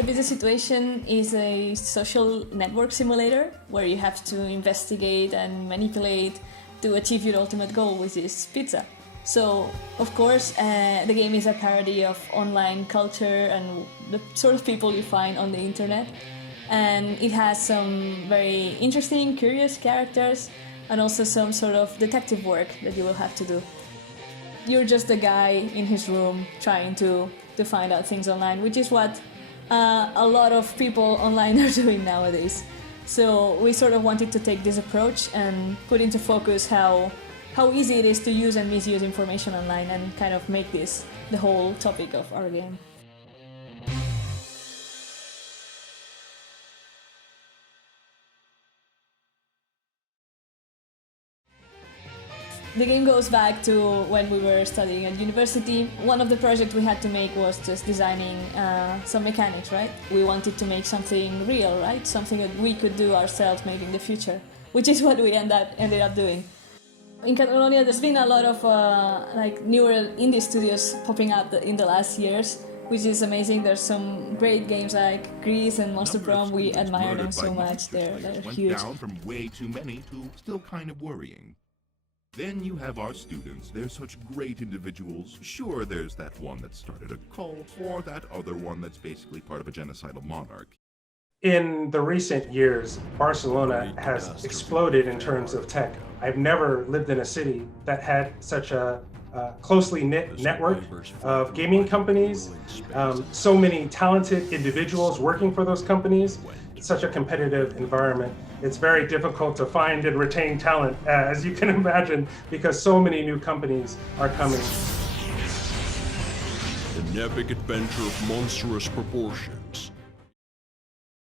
The Pizza Situation is a social network simulator where you have to investigate and manipulate to achieve your ultimate goal, which is pizza. So, of course, the game is a parody of online culture and the sort of people you find on the internet. And it has some very interesting, curious characters and also some sort of detective work that you will have to do. You're just a guy in his room trying to find out things online, which is what a lot of people online are doing nowadays. So we sort of wanted to take this approach and put into focus how easy it is to use and misuse information online and kind of make this the whole topic of our game. The game goes back to when we were studying at university. One of the projects we had to make was just designing some mechanics, right? We wanted to make something real, right? Something that we could do ourselves, maybe in the future, which is what we ended up doing. In Catalonia, there's been a lot of newer indie studios popping up in the last years, which is amazing. There's some great games like Grease and Monster Prom. We admire them so much. They're huge. Down from way too many to still kind of worrying. Then you have our students. They're such great individuals. Sure, there's that one that started a cult, or that other one that's basically part of a genocidal monarch. In the recent years, Barcelona has exploded in terms of tech. I've never lived in a city that had such a closely knit network of gaming companies, so many talented individuals working for those companies. It's such a competitive environment. It's very difficult to find and retain talent, as you can imagine, because so many new companies are coming. An epic adventure of monstrous proportions.